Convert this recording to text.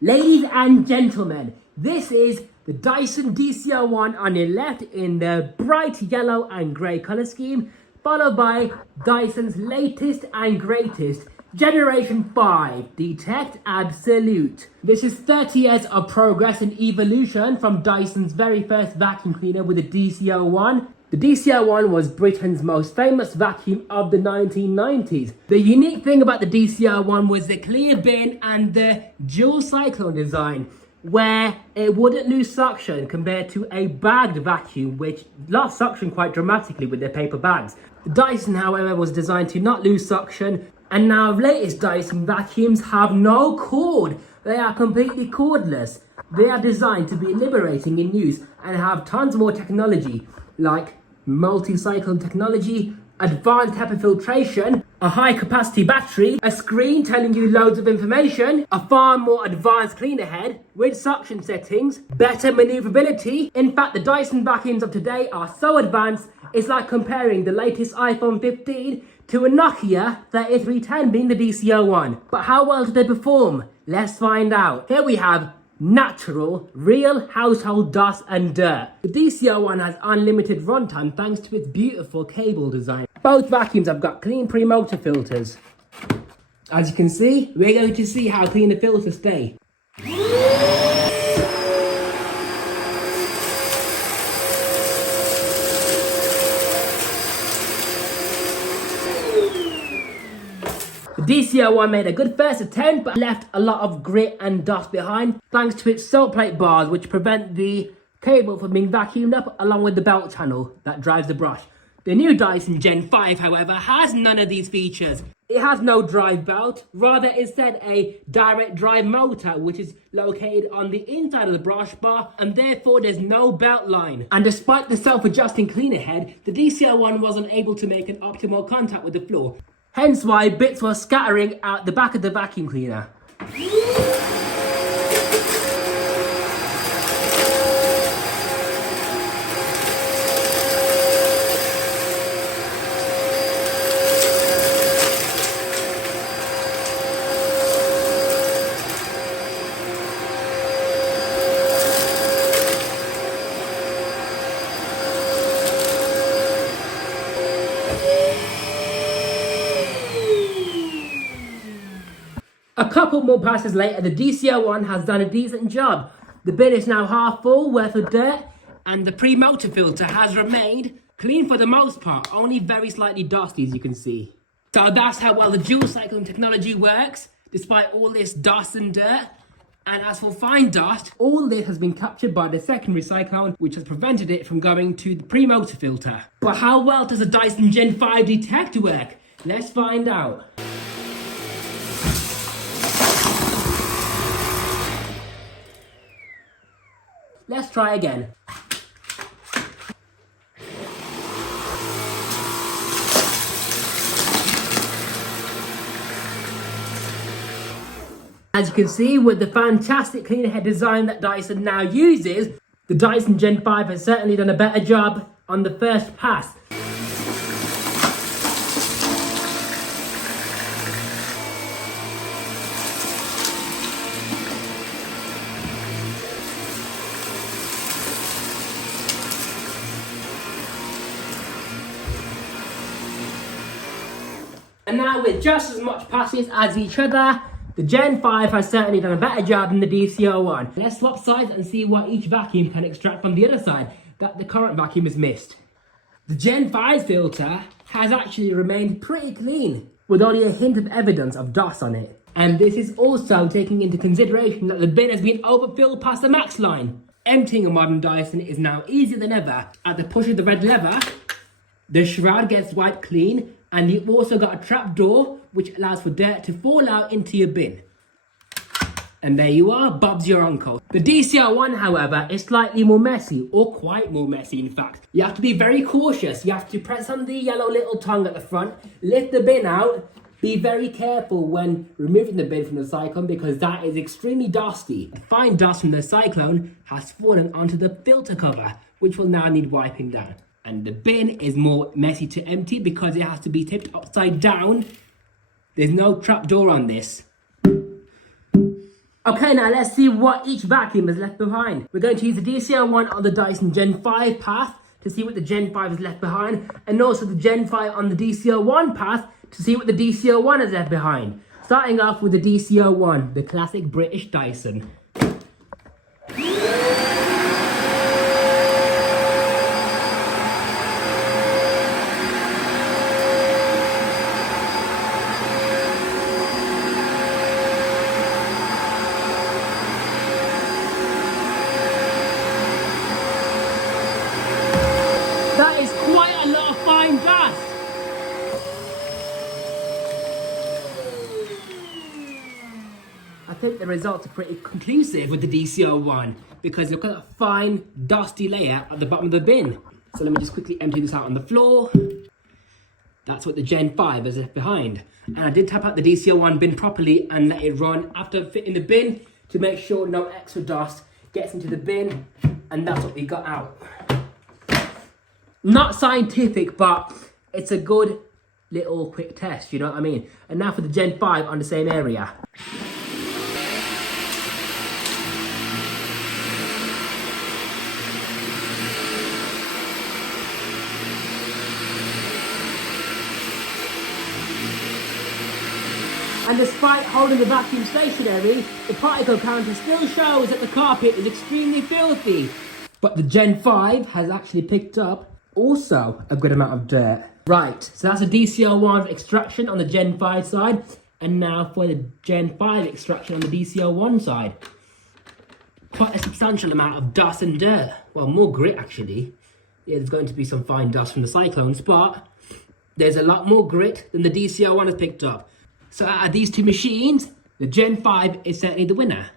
Ladies and gentlemen, this is the Dyson DC01 on your left in the bright yellow and grey colour scheme, followed by Dyson's latest and greatest Generation 5 Detect Absolute. This is 30 years of progress and evolution from Dyson's very first vacuum cleaner with the DC01. The DC01 was Britain's most famous vacuum of the 1990s. The unique thing about the DC01 was the clear bin and the dual cyclone design, where it wouldn't lose suction compared to a bagged vacuum, which lost suction quite dramatically with their paper bags. The Dyson, however, was designed to not lose suction, and now latest Dyson vacuums have no cord. They are completely cordless. They are designed to be liberating in use and have tons more technology, like multi-cycle technology, advanced HEPA filtration, a high-capacity battery, a screen telling you loads of information, a far more advanced cleaner head with suction settings, better maneuverability. In fact, the Dyson vacuums of today are so advanced, it's like comparing the latest iPhone 15 to a Nokia 3310 being the DC01. But how well do they perform? Let's find out. Here we have natural, real household dust and dirt. The DC01 has unlimited runtime thanks to its beautiful cable design. Both vacuums have got clean pre-motor filters. As you can see, we're going to see how clean the filters stay. The DC01 made a good first attempt, but left a lot of grit and dust behind, thanks to its salt plate bars, which prevent the cable from being vacuumed up, along with the belt channel that drives the brush. The new Dyson Gen5, however, has none of these features. It has no drive belt, rather instead a direct drive motor, which is located on the inside of the brush bar, and therefore there's no belt line. And despite the self-adjusting cleaner head, the DC01 wasn't able to make an optimal contact with the floor. Hence why bits were scattering out the back of the vacuum cleaner. A couple more passes later, the DC01 has done a decent job. The bin is now half full, worth of dirt, and the pre-motor filter has remained clean for the most part, only very slightly dusty, as you can see. So that's how well the dual cycling technology works, despite all this dust and dirt. And as for fine dust, all this has been captured by the secondary cyclone, which has prevented it from going to the pre-motor filter. But how well does the Dyson Gen5 Detect work? Let's find out. Let's try again. As you can see, with the fantastic cleaner head design that Dyson now uses, the Dyson Gen5 has certainly done a better job on the first pass. And now with just as much passes as each other, the Gen5 has certainly done a better job than the DC01. Let's swap sides and see what each vacuum can extract from the other side that the current vacuum has missed. The Gen5 filter has actually remained pretty clean, with only a hint of evidence of dust on it. And this is also taking into consideration that the bin has been overfilled past the max line. Emptying a modern Dyson is now easier than ever. At the push of the red lever, the shroud gets wiped clean, and you've also got a trap door which allows for dirt to fall out into your bin. And there you are, Bob's your uncle. The DC01, however, is slightly more messy, or quite more messy in fact. You have to be very cautious. You have to press on the yellow little tongue at the front, lift the bin out. Be very careful when removing the bin from the cyclone because that is extremely dusty. The fine dust from the cyclone has fallen onto the filter cover, which will now need wiping down. And the bin is more messy to empty because it has to be tipped upside down. There's no trap door on this. Okay, now let's see what each vacuum has left behind. We're going to use the DC01 on the Dyson Gen5 path to see what the Gen5 has left behind, and also the Gen5 on the DC01 path to see what the DC01 has left behind. Starting off with the DC01, the classic British Dyson. That is quite a lot of fine dust. I think the results are pretty conclusive with the DC01 because look at that fine dusty layer at the bottom of the bin. So let me just quickly empty this out on the floor. That's what the Gen5 has left behind. And I did tap out the DC01 bin properly and let it run after fitting the bin to make sure no extra dust gets into the bin, and that's what we got out. Not scientific, but it's a good little quick test, you know what I mean? And now for the Gen5 on the same area. And despite holding the vacuum stationary, the particle counter still shows that the carpet is extremely filthy. But the Gen5 has actually picked up also a good amount of dirt. Right, so that's a DC01 extraction on the Gen5 side, and now for the Gen5 extraction on the DC01 side. Quite a substantial amount of dust and dirt. Well, more grit actually. Yeah, there's going to be some fine dust from the cyclones, but there's a lot more grit than the DC01 has picked up. So out of these two machines, the Gen5 is certainly the winner.